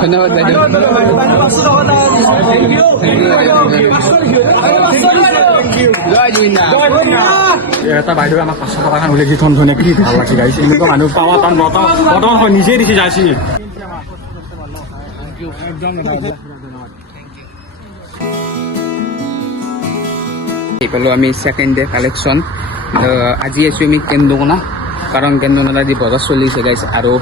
ধন্যবাদ বাইদেউ। এটা বাইদেউ আমাক 500 টকা খান উলিয়াই থন ধুনীয়া কি ভাল লাগছে গাইছ এনেকুৱা মানুহ পাৱা তাৰ বৰ্তমান হয় নিজে দিছে যাইছি পালো আমি সেকেন্ড ডে কালেকশন আজি আছো আমি কেন্দুকোনা কাৰণ কেন্দুকোনাত আজি বজাৰ চলি আছে গাইছ আৰু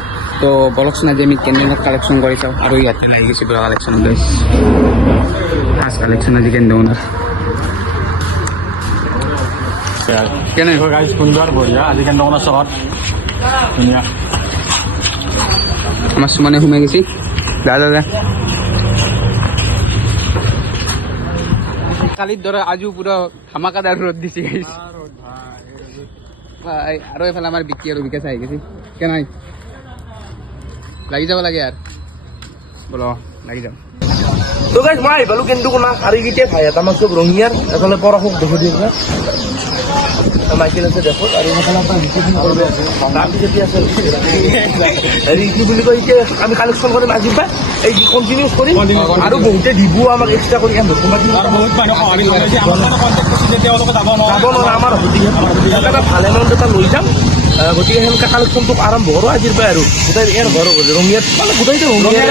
তো বলকচোন আজি আমি কেন্দুকোনাত কালেকশন কৰি চাওঁ আৰু ইয়াতে লাগি গৈছে পুৰা কালেকশন গাইছ ফাৰ্ষ্ট কালেকশন আজি কেন্দুকোনাৰ কেনে গাইছ সুন্দৰ বঢ়িয়া আজি কেন্দুকোনা চহৰত ধুনীয়া আমার সুমনে ঘুমে গেছি দাদা কালির ধরে আজও পুরো ধামাকাদার রোদ দিছি গাইস আর এফালে আমার বিক্রি আর বিকাশ আই গেছি কেন লাগি যাব লাগে আর বলো লাগি যাও তো গাইস মাই ভালো কিন্তু কোনা হারি গিতে ভাই আমার সব রঙিয়ার এখানে পড়াশোনা দেখে দিবে মাইকেল আছে দেখো আর এখানে আপনার রিসিভিং করবে নাম যেটি আছে রিসিভ বুলি কইছে আমি কালেকশন করে আজিব ভাই এই কন্টিনিউস করি আর বহুতে দিব আমাক এক্সট্রা কৰি আনব তোমাক আৰু বহুত মানুহ সহাৰি কৰিছে আমাৰ কন্টাক্ট কৰিছে যে তেওঁলোকে যাব নোৱাৰে আমাৰ হতি এটা ভালে এমাউন্ট এটা লৈ যাম গতিকে সেনেকা কালেকশনটো আৰম্ভ কৰো আজিৰ পৰা আৰু গোটেই এৰ ঘৰ ৰঙিয়াত মানে গোটেইটো ৰঙিয়াৰ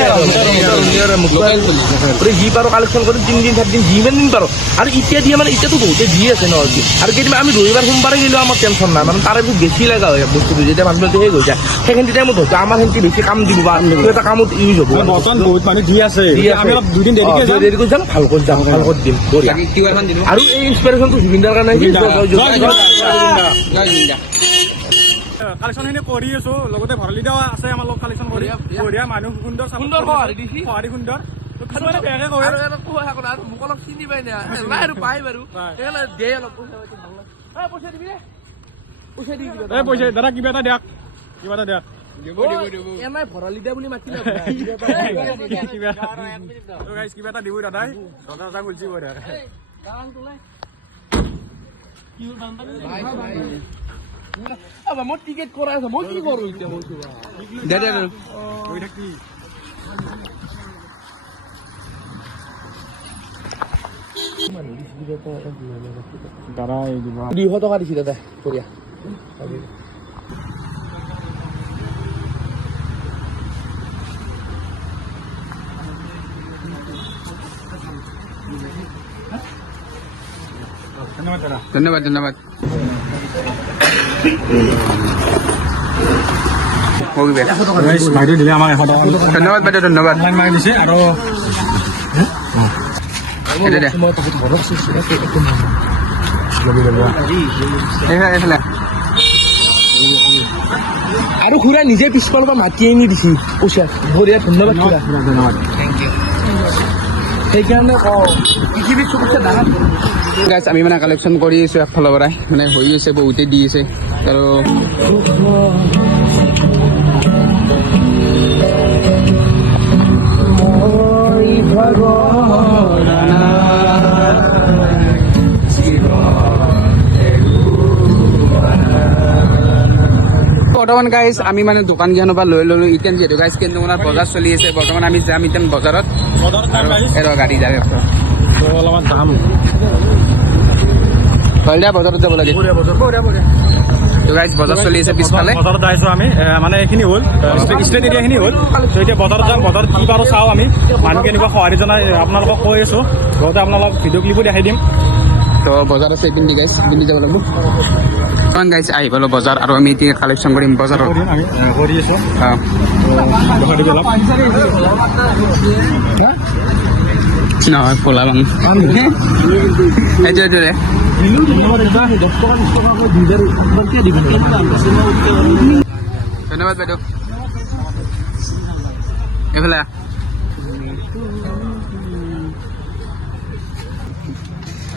যি পাৰো কালেকশন কৰি 3 দিন 4 দিন যিমান দিন পাৰো আৰু এতিয়া দিয়ে মানে এতিয়াতো বহুতে দি আছে ন আৰু কেতিয়াবা আমি ৰবিবাৰ সোমবাৰে গেলেও আমাৰ টেনশ্যন নাই মানে তাৰে বেছি লগা হয় বস্তুটো যেতিয়া মানুহটো সেই হৈ যায় সেইখিনি টাইমত হয়তো আমাৰ সেনেকে বেছি কাম দিব বা এটা কামত ইউজ হ'ব বৰ্তমান বহুত মানুহ দি আছে আমি অলপ দুদিন দেৰি কৰি যাম ভাল কৰি দিম বঢ়িয়া আৰু এই ইনস্পিৰেশ্যনটো জুবিনদাৰ কাৰণে কালেকশনখিনি কৰি আছো লগতে ভৰালি দাও আছে আমাৰ লগত কালেকশন কৰি বঢ়িয়া মানুহ সুন্দৰ সুন্দৰ সহাৰি সুন্দৰ কিছুমানে বেয়াকে কয় আৰু মোক অলপ চিনি পাই নাই আৰু পাই বাৰু সেইকাৰণে দে অলপ পইচা দিবি পইচা দাদা কিবা এটা দিয়ক কিবা এটা দিয়ক এনাই ভৰালি দা বুলি মাতি কিবা এটা দিবই দাদাই দাদা গুলছি বঢ়িয়া মোৰ টিকেট কৰা আছে মই কি কৰো এতিয়া দাদা 200 টকা দিছি দাদা বঢ়িয়া ধন্যবাদ দাদা ধন্যবাদ ধন্যবাদ বাইদেউ দিলে আমাক 100 টকা ধন্যবাদ বাইদেউ ধন্যবাদ অনলাইন মাৰি দিছে আৰু এইফালে আৰু খুৰা নিজে পিছফালৰ পৰা মাতি আনি দিছি পইচা বঢ়িয়া ধন্যবাদ খুৰা ধন্যবাদ সেইকাৰণে পৃথিৱীত চবতছে ডাঙৰ গাইছ আমি মানে কালেকশ্যন কৰি আছোঁ একফালৰ পৰাই মানে হৈ আছে বহুতে দি আছে আৰু বৰ্তমান গাইজ আমি মানে দোকান কেইখনৰ পৰা লৈ ল'লো এতিয়া যিহেতু গাইজ কেন্দুকোনাত বজাৰ চলি আছে বৰ্তমান আমি যাম এতিয়া বজাৰত গাড়ী যায় অলপমান দাম হলদিয়া বজাৰত যাব লাগে তো গাইজ বজাৰ চলি আছে পিছফালে বজাৰত যাইছোঁ আমি মানে এইখিনি হ'ল ষ্টেট এৰিয়াখিনি হ'ল তো এতিয়া বজাৰত যাম বজাৰত কি পাৰোঁ চাওঁ আমি মানুহ কেনেকুৱা সঁহাৰি জনাই আপোনালোকক কৈ আছোঁ লগতে আপোনালোকক ভিডিঅ' ক্লিপো দেখাই দিম তো বজাৰ আছে পিন্ধি গাইজ পিন্ধি যাব লাগিব কাৰণ গাইজ আহি পালোঁ বজাৰ আৰু আমি এতিয়া কালেকশ্যন কৰিম বজাৰত আমি কৰি আছোঁ নহয় ফলা মানুহ এইটো ধন্যবাদ বাইদেউ এইফালে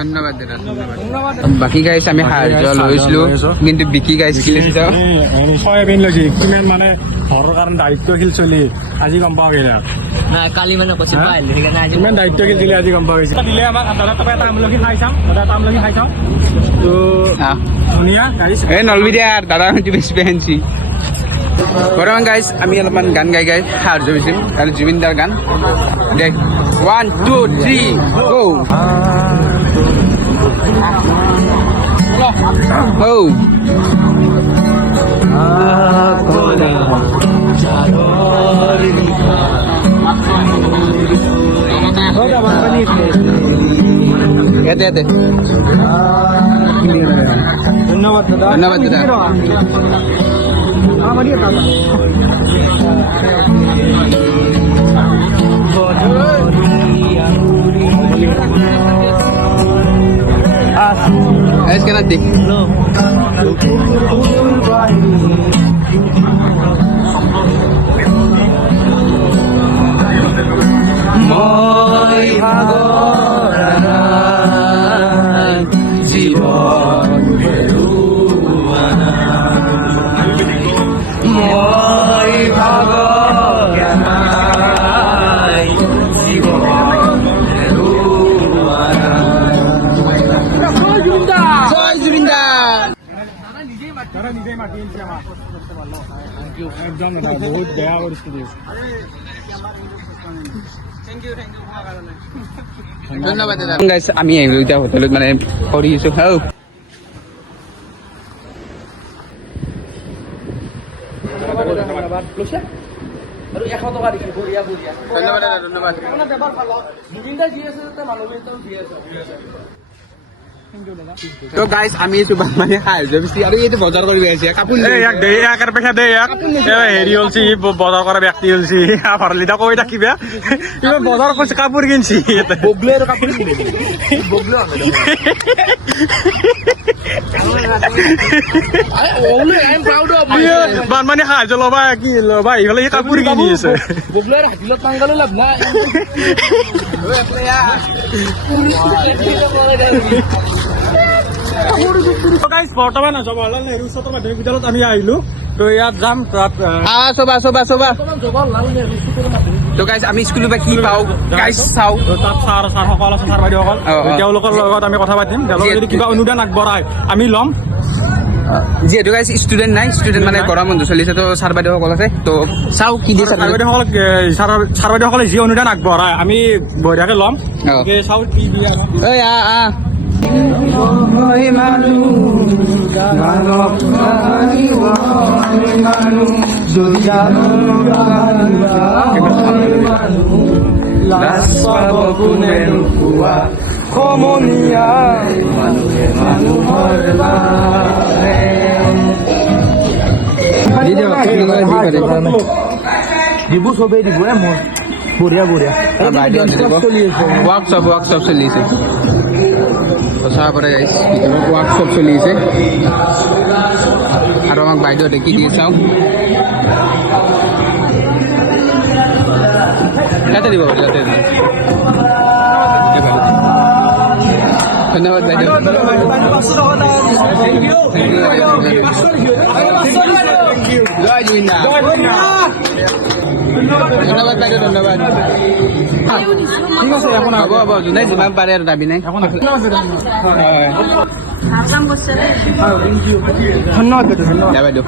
ধন্যবাদ দাদা ধন্যবাদ বাকী গাইছ আমি সাহায্য লৈছিলোঁ কিন্তু বিকি গাইছ চয়াবিন লৈছে কিমান মানে ঘৰৰ কাৰণে দায়িত্বশীল চলি আজি গম পোৱা গ'লে নাই কালি মানে কৈছিল আহিলে সেইকাৰণে আজি কিমান দায়িত্বশীল চলি আজি গম পোৱা গৈছে দিলে আমাক দাদা তাৰপৰা এটা আমলখি খাই চাওঁ দাদা এটা আমলখি খাই চাওঁ তো ধুনীয়া গাইছ এই নলবি দে আৰু দাদা হয়তো বেছি পেহেঞ্চি বৰ্তমান গাইছ আমি অলপমান গান গাই গাই সাহায্য বিচাৰিম আৰু জুবিন দাৰ গান দে 1 2 3 গো Oh. Ete. ধন্যবাদ দাদা ধন্যবাদ দাদা Guys, can I take? মই ভাগৰা জীৱন হেৰুৱানা মই ভাগৰা জীৱন হেৰুৱানা জয় জুবিন দা দাদা নিজেই মাতি আনিছে আমাক একদম দাদা বহুত বেয়া পৰিস্থিতি ধন্যবাদ দাদা গাইছ আমি আহিলো এতিয়া হোটেলত মানে কৰি আছো হৌ আৰু 100 টকা দিছোঁ বঢ়িয়া ধন্যবাদ দাদা ধন্যবাদ আপোনাৰ বেপাৰ ভাল হওক জুবিন দাই যি আছে তাতে মানুহবিলাক যি আছে তো গাইছ আমি আছো মানে সাহায্য বেছি আৰু এইটো বজাৰ কৰিব আহিছে কাপোৰ ইয়াক দে ইয়াক আৰু পইচা দে ইয়াক হেৰি হলছি বজাৰ কৰা ব্যক্তি হলছি ভৰলিটা কৈ থাকিবা ইমান বজাৰ কৰিছে কাপোৰ কিনছি বগলে আৰু কাপোৰ কিনে বগলে আই এম প্ৰাউড অফ বানমানি সাহায্য ল'বা কি ল'বা এইফালে এই কাপোৰ কিনি আছে বগলে আৰু হাতিলত মাংগালো লাভ নাই বৰ্তমান জৱাহৰলাল নেহৰু উচ্চতৰ মাধ্যমিক বিদ্যালয়ত আমি আহিলো তো ইয়াত যাম তাত চবা তো গাইছ আমি স্কুলৰ পৰা কি পাওঁ গাইছ চাওঁ তাত ছাৰসকল আছে ছাৰ বাইদেউসকল তেওঁলোকৰ লগত আমি কথা পাতিম তেওঁলোকে যদি কিবা অনুদান আগবঢ়ায় আমি ল'ম যিহেতু গাইছ ষ্টুডেণ্ট নাই ষ্টুডেণ্ট মানে গৰম বন্ধ চলিছে তো ছাৰ বাইদেউসকল আছে তো চাওঁ কি দিয়ে ছাৰ বাইদেউসকলক ছাৰ বাইদেউসকলে যি অনুদান আগবঢ়ায় আমি বঢ়িয়াকৈ ল'ম চাওঁ কি দিয়ে দিব চবেই দিব মোৰ বঢ়িয়া ৱৰ্কশ্বপ চলি আছে চাব পাৰে গাইছ ৱৰ্কশ্বপ চলি আছে আৰু আমাক বাইদেউহঁতে কি দিয়ে চাওঁ ইয়াতে দিব ইয়াতে ধন্যবাদ বাইদেউ জয় জুবিন দা ধন্যবাদ বাইদেউ ধন্যবাদ ঠিক আছে আপোনাৰ হ'ব যোনে যিমান পাৰে আৰু দাবী নাই ধন্যবাদ বাইদেউ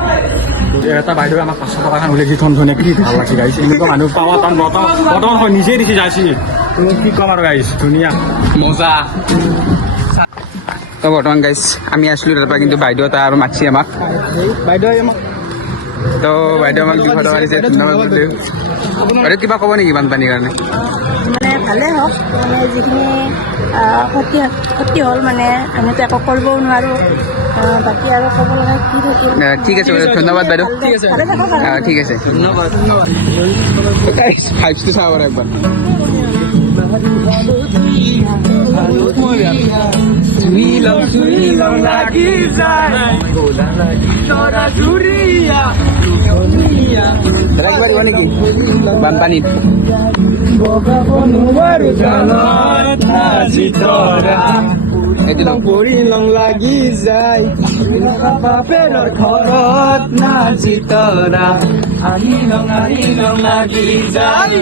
এটা বাইদেউ আমাক 500 টকা উলিয়াইছি ধন ধুনীয়া কি ভাল লাগিছে গাইছে এনেকুৱা মানুহ পাৱা টান বৰ্তমান হয় নিজেই দেখি যাইছি তুমি কি ক'ম আৰু গাইছ ধুনীয়া মজা তো বৰ্তমান গাইছ আমি আছিলোঁ তাৰ পৰা কিন্তু বাইদেউ এটা আৰু মাতিছে আমাক বাইদেউ আমাক তো বাইদেউ আমাক 200 টকা দিছে ধন্যবাদ বাইদেউ বাইদেউ কিবা ক'ব নেকি বানপানীৰ কাৰণে মানে ভালে হওক মানে যিখিনি ক্ষতি হ'ল মানে আমিতো একো কৰিবও নোৱাৰোঁ বাকী আৰু ক'ব লগা কি থাকিল ঠিক আছে বাইদেউ ধন্যবাদ বাইদেউ ভালে থাকক আৰু ঠিক আছে ধন্যবাদ 5টো চাব পাৰে একবাৰ একবাৰ দিব নেকি বানপানীত বগাব নোৱাৰো জানত আজি তৰা লং পৰি লং লাগি যায় বাপেৰ ঘৰত নাচি তৰা আহি লং লাগি যায়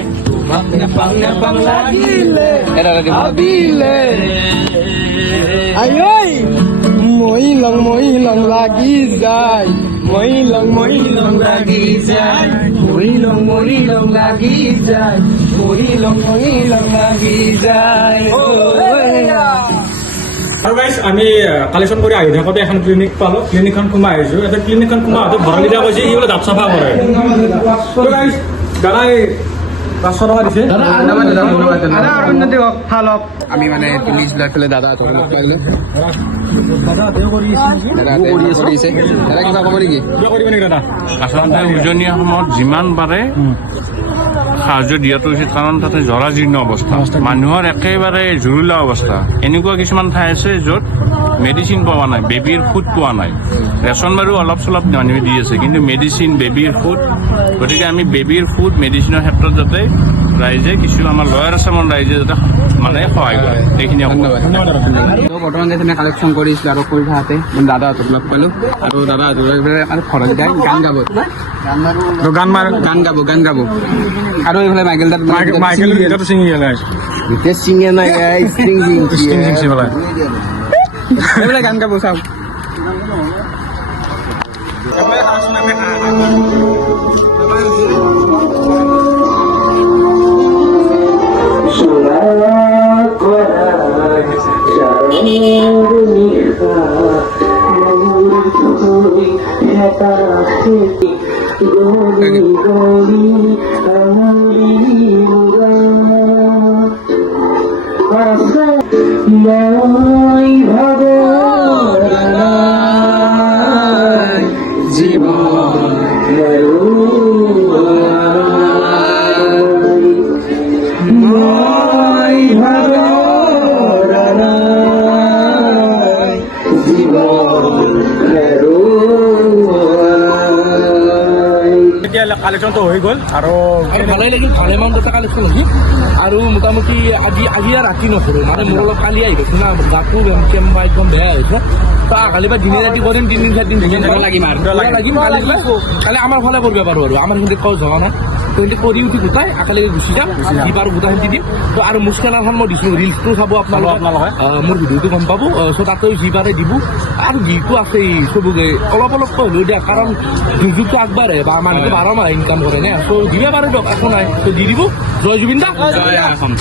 নেপাং লাগিলে ভাবিলে আই মই লং লাগি যায় মই লং লাগি যায় মই লং লাগি যায় মই লং লাগি যায় আৰু গাইজ আমি কালেকশ্যন কৰি আহি থাকোঁতে এখন ক্লিনিক পালোঁ ক্লিনিকখন সোমাই আহিছোঁ এটা ক্লিনিকখন সোমাই আহোঁতে ভৰালিদা কৈছে ই বোলে দাঁত চাফা কৰে তো গাইজ দাদাই 500 টকা দিছে আমি মানে পুলিচ লৈ পেলাই দাদা লগ পাইলোঁ দাদা কৰিছে দাদা কিবা ক'ব নেকি কিবা কৰিব নেকি দাদা আচলতে উজনি অসমত যিমান পাৰে সাহায্য দিয়াটো উচিত কাৰণ তাতে জৰাজীৰ্ণ অৱস্থা মানুহৰ একেবাৰে জুৰুলা অৱস্থা এনেকুৱা কিছুমান ঠাই আছে য'ত মেডিচিন পোৱা নাই বেবীৰ ফুড পোৱা নাই ৰেচন বাৰু অলপ চলপ মানুহে দি আছে কিন্তু মেডিচিন বেবীৰ ফুড গতিকে আমি বেবীৰ ফুড মেডিচিনৰ ক্ষেত্ৰত যাতে ৰাইজে কিছু আমাৰ লয়াৰ আছামৰ ৰাইজে যাতে মানে সহায় কৰে এইখিনি ধন্যবাদ তো বৰ্তমান যেনে কালেকশ্যন কৰিছিলোঁ আৰু কৰি থাকোঁতে দাদাহঁতক লগ পালোঁ আৰু দাদাহঁতক আৰু ঘৰত গাই গান গাব গান গাব আৰু এইফালে মাইকেল দাদ মাইকেল এটাতো ছিঙি গেলে চিঙে নাই এইফালে গান গাব চাওক মই ভগৱান জীৱন মই ভগৱান জীৱন এতিয়া কালেকশ্যনটো হৈ গ'ল আৰু ভালেই লাগিল ভালেমান দুটা কালেকশ্যন হৈছিল আৰু মোটামুটি আজি আৰু ৰাতি নকৰোঁ মানে মোৰ অলপ কালি আহি গৈছে না গাটো কেম্বা একদম বেয়া হৈছে তো কালি বা দিনে ৰাতি কৰিম 3 দিন 4 দিন লাগিম কালি আমাৰ ফালে কৰিব পাৰোঁ আৰু আমাৰ কিন্তু কওঁ জনা নাই তো কিন্তু কৰি উঠি গোটাই একেলগে গুচি যাম যি পাৰোঁ গোটাই দি দিম তো আৰু মোৰ চেনেলখন মই দিছোঁ ৰিলচটো চাব আপোনালোকে মোৰ ভিডিঅ'টো গম পাব চ' তাতে যি পাৰে দিব আৰু গীতটো আছেই চবকে অলপ হ'লেও দিয়া কাৰণ দুৰ্যোগটো আগবাঢ়ে বা মানুহে 12 মাহ ইনকাম কৰে নে চ' দিলে পাৰে দিয়ক একো নাই ত' দি দিব জয় জুবিন দা জয় অসম